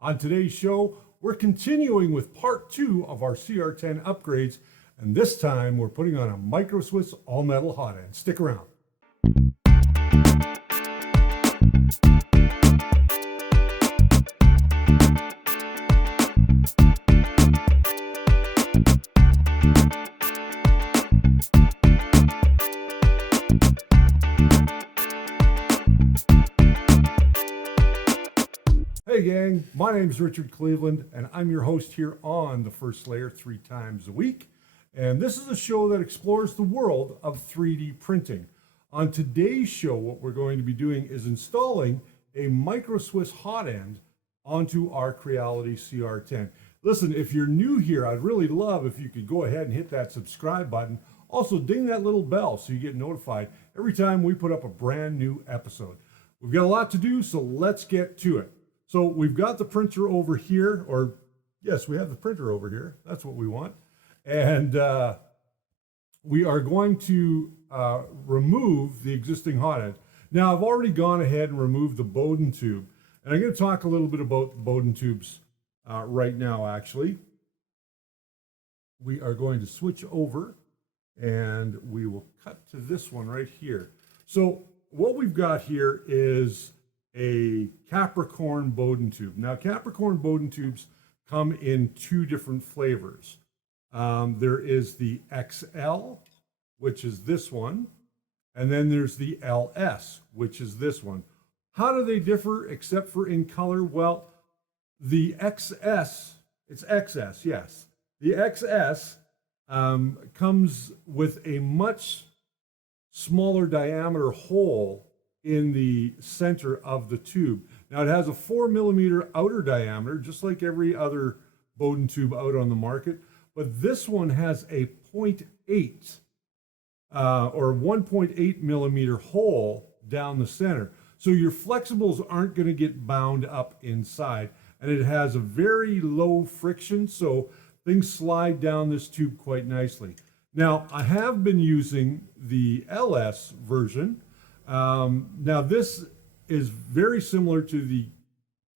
On today's show, we're continuing with part 2 of our CR10 upgrades, and this time we're putting on a Micro Swiss all-metal hot end. Stick around. Hey gang, my name is Richard Cleveland and I'm your host here on The First Layer 3 times a week. And this is a show that explores the world of 3D printing. On today's show, what we're going to be doing is installing a Micro Swiss hot end onto our Creality CR10. Listen, if you're new here, I'd really love if you could go ahead and hit that subscribe button. Also ding that little bell so you get notified every time we put up a brand new episode. We've got a lot to do, so let's get to it. So we've got the printer over here, or yes, we have the printer over here. That's what we want. And we are going to remove the existing hot end. Now, I've already gone ahead and removed the Bowden tube. And I'm going to talk a little bit about the Bowden tubes right now, actually. We are going to switch over and we will cut to this one right here. So what we've got here is a Capricorn Bowden tube. Now, Capricorn Bowden tubes come in two different flavors. There is the XL, which is this one, and then there's the LS, which is this one. How do they differ except for in color? Well, the XS, it's XS, yes. The XS comes with a much smaller diameter hole in the center of the tube. Now it has a 4mm outer diameter, just like every other Bowden tube out on the market, but this one has a 0.8 or 1.8mm hole down the center. So your flexibles aren't going to get bound up inside, and it has a very low friction, so things slide down this tube quite nicely. Now I have been using the LS version. Now this is very similar to the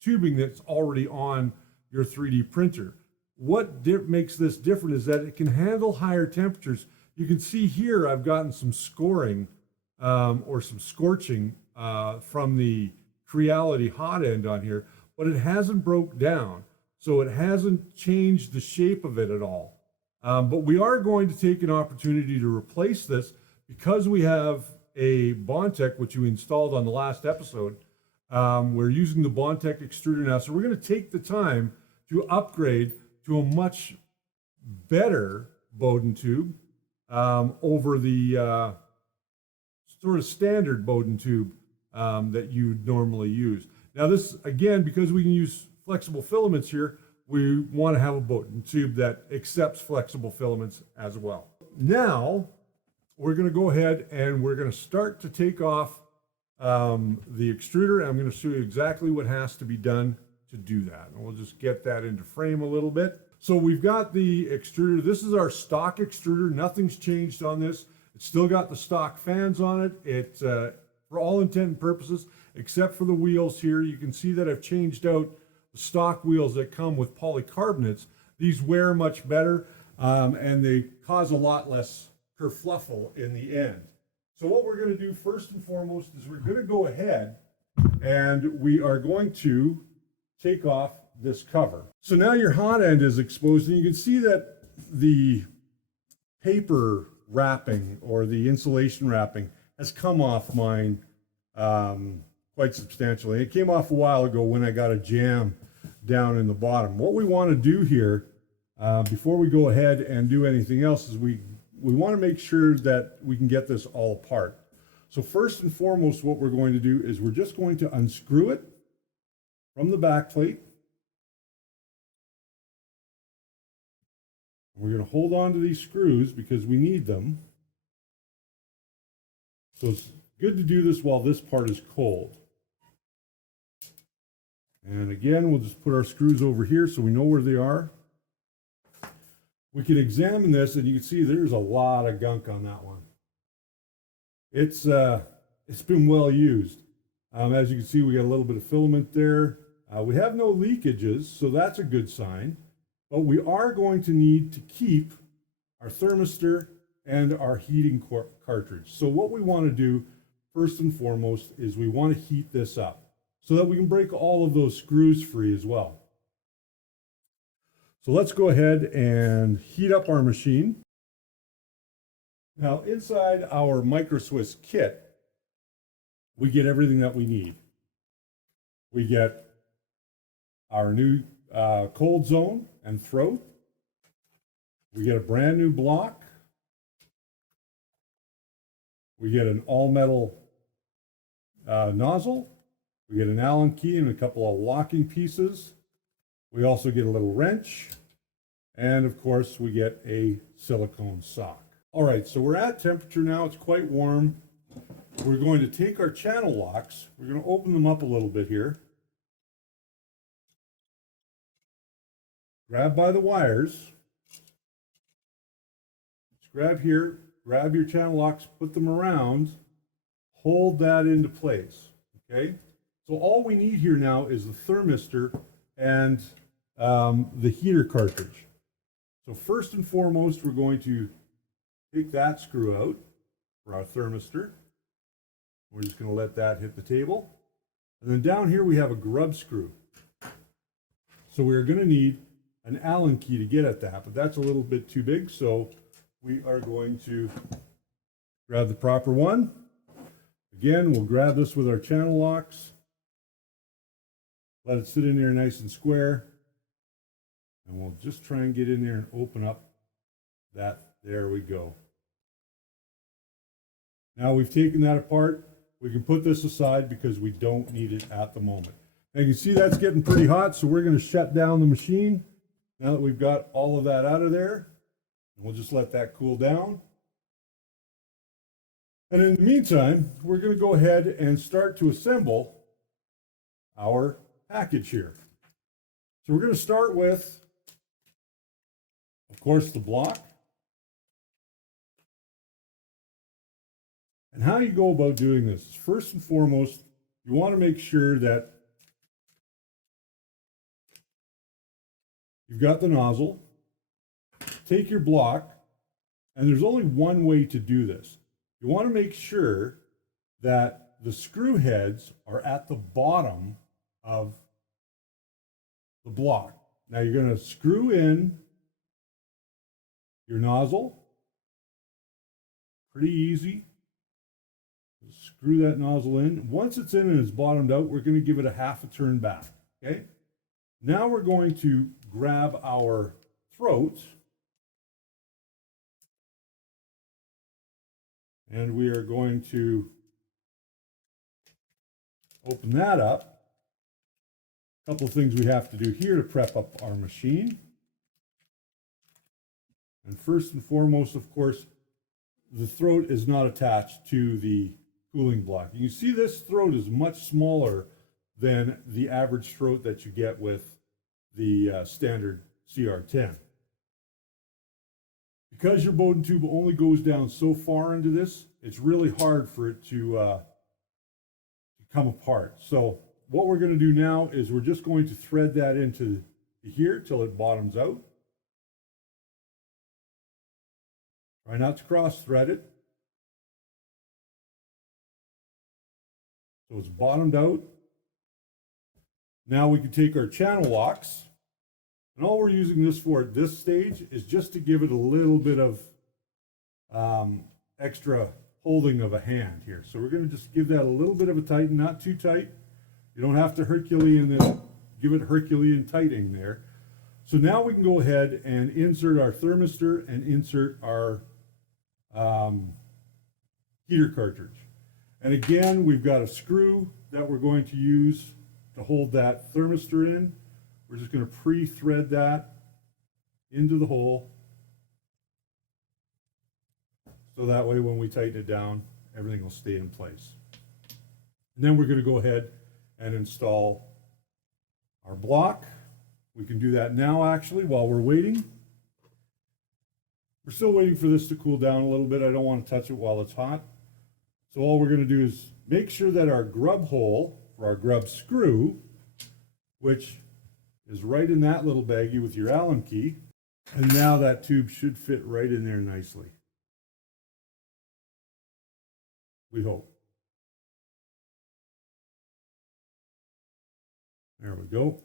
tubing that's already on your 3D printer. What makes this different is that it can handle higher temperatures. You can see here I've gotten some scoring or some scorching from the Creality hot end on here, but it hasn't broke down. So it hasn't changed the shape of it at all. But we are going to take an opportunity to replace this because we have a Bondtech, which you installed on the last episode. We're using the Bondtech extruder now, so we're going to take the time to upgrade to a much better Bowden tube over the sort of standard Bowden tube that you normally use. Now this, again, because we can use flexible filaments here, we want to have a Bowden tube that accepts flexible filaments as well. Now, we're going to go ahead and we're going to start to take off the extruder, and I'm going to show you exactly what has to be done to do that. And we'll just get that into frame a little bit. So we've got the extruder. This is our stock extruder. Nothing's changed on this. It's still got the stock fans on it. It's for all intent and purposes, except for the wheels here. You can see that I've changed out the stock wheels that come with polycarbonates. These wear much better, and they cause a lot less kerfluffle in the end. So what we're going to do first and foremost is we're going to go ahead and we are going to take off this cover. So now your hot end is exposed, and you can see that the paper wrapping or the insulation wrapping has come off mine quite substantially. It came off a while ago when I got a jam down in the bottom. What we want to do here before we go ahead and do anything else is we want to make sure that we can get this all apart. So first and foremost, what we're going to do is we're just going to unscrew it from the back plate. We're going to hold on to these screws because we need them. So it's good to do this while this part is cold. And again, we'll just put our screws over here so we know where they are. We can examine this, and you can see there's a lot of gunk on that one. It's been well used. As you can see, we got a little bit of filament there. We have no leakages, so that's a good sign, but we are going to need to keep our thermistor and our heating cartridge. So what we want to do first and foremost is we want to heat this up so that we can break all of those screws free as well. So let's go ahead and heat up our machine. Now inside our Micro Swiss kit, we get everything that we need. We get our new cold zone and throat. We get a brand new block. We get an all metal nozzle. We get an Allen key and a couple of locking pieces. We also get a little wrench. And of course, we get a silicone sock. All right, so we're at temperature now. It's quite warm. We're going to take our channel locks. We're going to open them up a little bit here. Grab by the wires. Just grab here, grab your channel locks, put them around, hold that into place, okay? So all we need here now is the thermistor and the heater cartridge. So first and foremost, we're going to take that screw out for our thermistor. We're just going to let that hit the table. And then down here we have a grub screw. So we're going to need an Allen key to get at that, but that's a little bit too big, so we are going to grab the proper one. Again, we'll grab this with our channel locks. Let it sit in there nice and square. And we'll just try and get in there and open up that. There we go. Now we've taken that apart. We can put this aside because we don't need it at the moment. Now you can see that's getting pretty hot, so we're going to shut down the machine now that we've got all of that out of there. And we'll just let that cool down. And in the meantime, we're going to go ahead and start to assemble our package here. So we're going to start with, of course, the block. And how you go about doing this is, first and foremost, you want to make sure that you've got the nozzle. Take your block, and there's only one way to do this. You want to make sure that the screw heads are at the bottom of the block. Now you're going to screw in your nozzle. Pretty easy. Screw that nozzle in. Once it's in and it's bottomed out, we're going to give it a half a turn back. Okay? Now we're going to grab our throat, and we are going to open that up. A couple of things we have to do here to prep up our machine. And first and foremost, of course, the throat is not attached to the cooling block. You can see this throat is much smaller than the average throat that you get with the standard CR-10. Because your Bowden tube only goes down so far into this, it's really hard for it to come apart. So what we're going to do now is we're just going to thread that into here till it bottoms out. Try not to cross thread it. So it's bottomed out. Now we can take our channel locks, and all we're using this for at this stage is just to give it a little bit of extra holding of a hand here. So we're going to just give that a little bit of a tighten, not too tight. You don't have to give it Herculean tightening there. So now we can go ahead and insert our thermistor and insert our heater cartridge. And again, we've got a screw that we're going to use to hold that thermistor in. We're just going to pre-thread that into the hole. So that way when we tighten it down, everything will stay in place. And then we're going to go ahead and install our block. We can do that now actually while we're waiting. We're still waiting for this to cool down a little bit. I don't want to touch it while it's hot. So all we're going to do is make sure that our grub hole for our grub screw which is right in that little baggie with your Allen key. And now that tube should fit right in there nicely. We hope. There we go.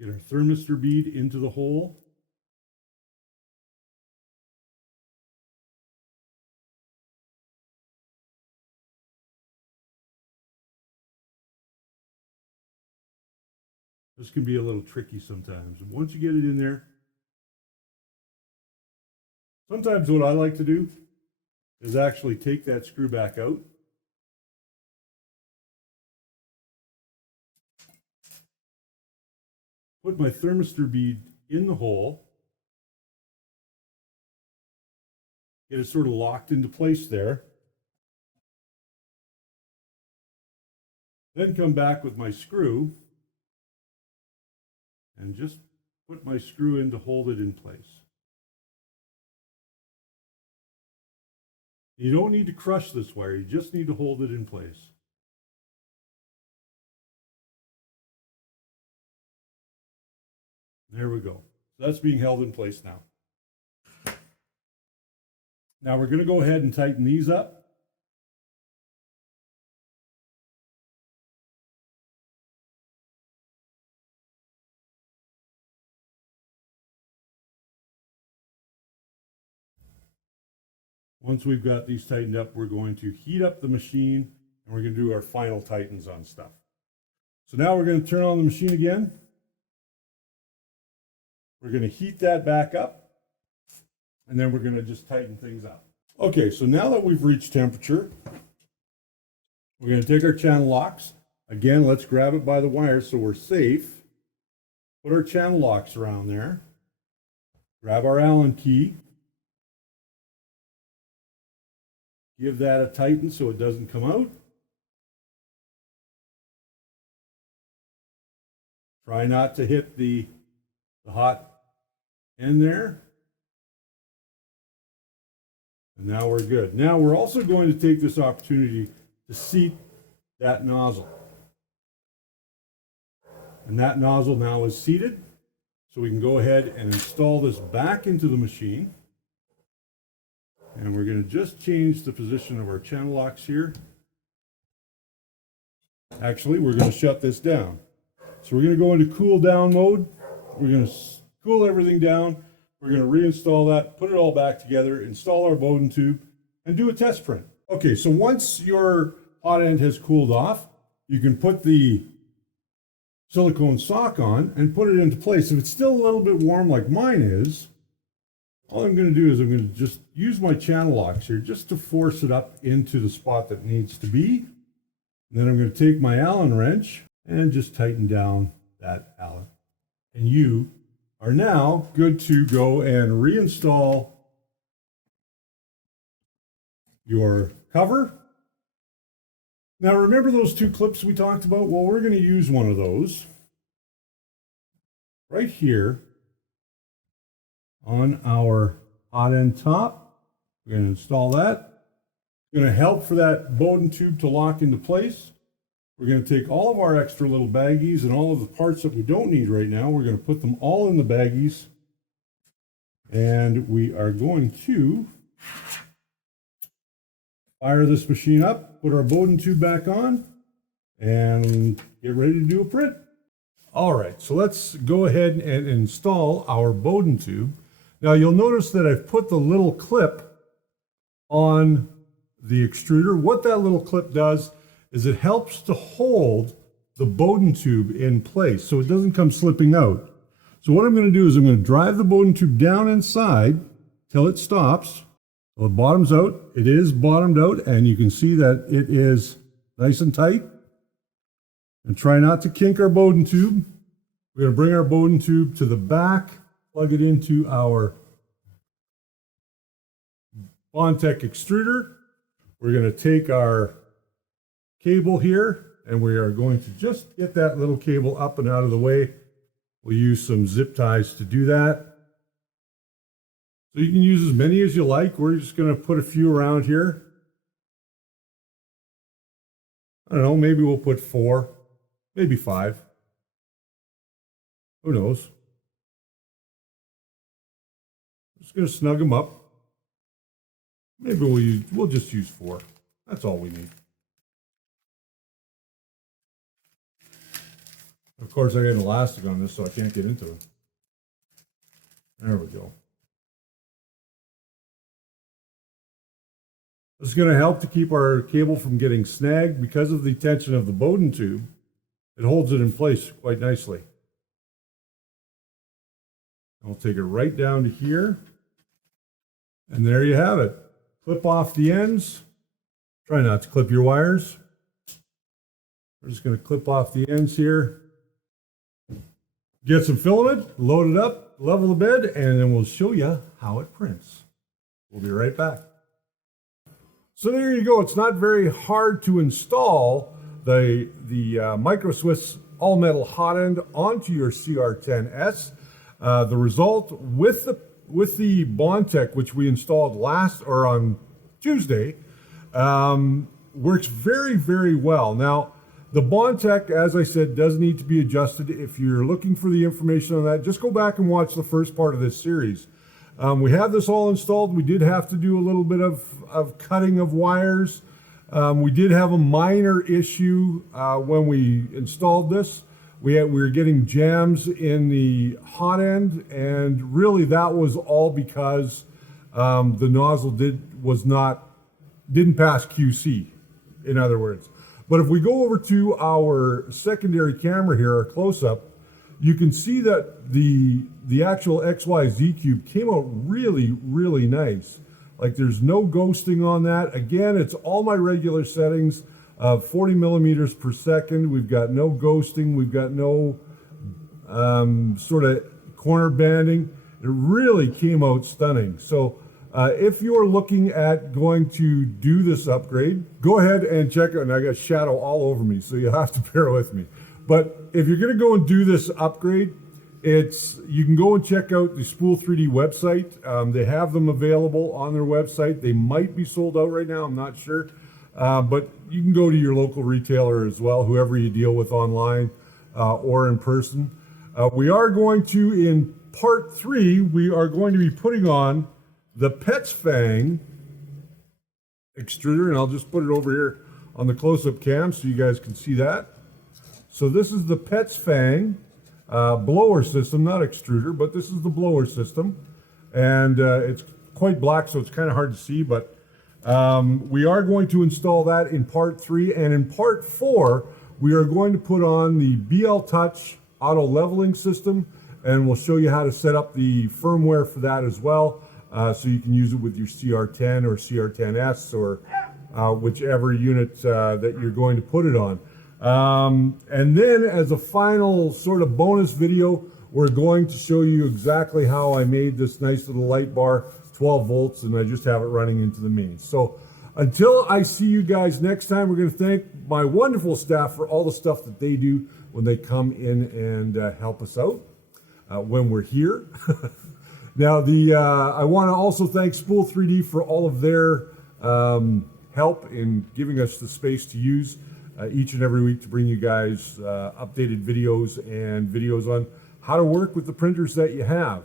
Get our thermistor bead into the hole. This can be a little tricky sometimes. And once you get it in there, sometimes what I like to do is actually take that screw back out. Put my thermistor bead in the hole. Get it sort of locked into place there. Then come back with my screw and just put my screw in to hold it in place. You don't need to crush this wire, you just need to hold it in place. There we go. So that's being held in place now. Now we're going to go ahead and tighten these up. Once we've got these tightened up, we're going to heat up the machine and we're going to do our final tightens on stuff. So now we're going to turn on the machine again. We're going to heat that back up and then we're going to just tighten things up. Okay, so now that we've reached temperature, we're going to take our channel locks. Again, let's grab it by the wire so we're safe. Put our channel locks around there. Grab our Allen key. Give that a tighten so it doesn't come out. Try not to hit the hot end there. And now we're good. Now we're also going to take this opportunity to seat that nozzle. And that nozzle now is seated. So we can go ahead and install this back into the machine. And we're going to just change the position of our channel locks here. Actually, we're going to shut this down. So we're going to go into cool down mode. We're going to cool everything down. We're going to reinstall that, put it all back together, install our Bowden tube, and do a test print. Okay, so once your hot end has cooled off, you can put the silicone sock on and put it into place. If it's still a little bit warm like mine is, all I'm going to do is I'm going to just use my channel locks here just to force it up into the spot that it needs to be. And then I'm going to take my Allen wrench and just tighten down that Allen. And you are now good to go and reinstall your cover. Now remember those two clips we talked about? Well, we're going to use one of those right here on our hot end top. We're going to install that. It's going to help for that Bowden tube to lock into place. We're going to take all of our extra little baggies and all of the parts that we don't need right now. We're going to put them all in the baggies. And we are going to fire this machine up, put our Bowden tube back on, and get ready to do a print. All right, so let's go ahead and install our Bowden tube. Now you'll notice that I've put the little clip on the extruder. What that little clip does is it helps to hold the Bowden tube in place so it doesn't come slipping out. So what I'm going to do is I'm going to drive the Bowden tube down inside till it stops. Well, it bottoms out. It is bottomed out, and you can see that it is nice and tight. And try not to kink our Bowden tube. We're going to bring our Bowden tube to the back, plug it into our Bondtech extruder. We're going to take our cable here, and we are going to just get that little cable up and out of the way. We'll use some zip ties to do that. So you can use as many as you like. We're just going to put a few around here. I don't know, maybe we'll put 4, maybe 5. Who knows? Just going to snug them up. Maybe we'll just use 4. That's all we need. Of course, I got an elastic on this, so I can't get into it. There we go. This is going to help to keep our cable from getting snagged because of the tension of the Bowden tube. It holds it in place quite nicely. I'll take it right down to here. And there you have it. Clip off the ends. Try not to clip your wires. We're just going to clip off the ends here. Get some filament, load it up, level the bed, and then we'll show you how it prints. We'll be right back. So there you go. It's not very hard to install the Micro Swiss all metal Hotend onto your CR-10S. The result with the Bondtech, which we installed on Tuesday, works very, very well. Now, the Bondtech, as I said, does need to be adjusted. If you're looking for the information on that, just go back and watch the first part of this series. We have this all installed. We did have to do a little bit of cutting of wires. We did have a minor issue when we installed this. We were getting jams in the hot end, and really that was all because the nozzle didn't pass QC, in other words. But if we go over to our secondary camera here, our close-up, you can see that the actual XYZ cube came out really, really nice. Like, there's no ghosting on that. Again, it's all my regular settings of 40 millimeters per second. We've got no ghosting. We've got no sort of corner banding. It really came out stunning. So if you're looking at going to do this upgrade, go ahead and check it. And I got shadow all over me, so you'll have to bear with me. But if you're going to go and do this upgrade, you can go and check out the Spool 3D website. They have them available on their website. They might be sold out right now, I'm not sure. But you can go to your local retailer as well, whoever you deal with online or in person. We are going to, in part 3, we are going to be putting on the Pet's Fang extruder, and I'll just put it over here on the close-up cam so you guys can see that. So this is the Pet's Fang blower system, not extruder, but this is the blower system. And it's quite black, so it's kind of hard to see, but we are going to install that in part 3. And in part 4, we are going to put on the BL Touch auto leveling system, and we'll show you how to set up the firmware for that as well. So you can use it with your CR10 or CR10S or whichever unit that you're going to put it on. And then as a final sort of bonus video, we're going to show you exactly how I made this nice little light bar, 12 volts, and I just have it running into the mains. So until I see you guys next time, we're going to thank my wonderful staff for all the stuff that they do when they come in and help us out when we're here. Now, I want to also thank Spool 3D for all of their help in giving us the space to use each and every week to bring you guys updated videos and videos on how to work with the printers that you have.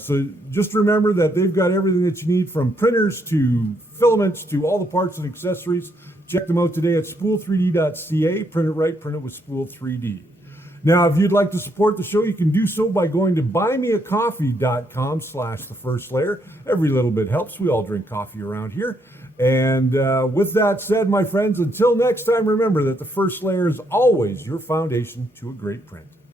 So just remember that they've got everything that you need, from printers to filaments to all the parts and accessories. Check them out today at spool3d.ca. Print it right, print it with Spool 3D. Now, if you'd like to support the show, you can do so by going to buymeacoffee.com/thefirstlayer. Every little bit helps. We all drink coffee around here. And with that said, my friends, until next time, remember that the first layer is always your foundation to a great print.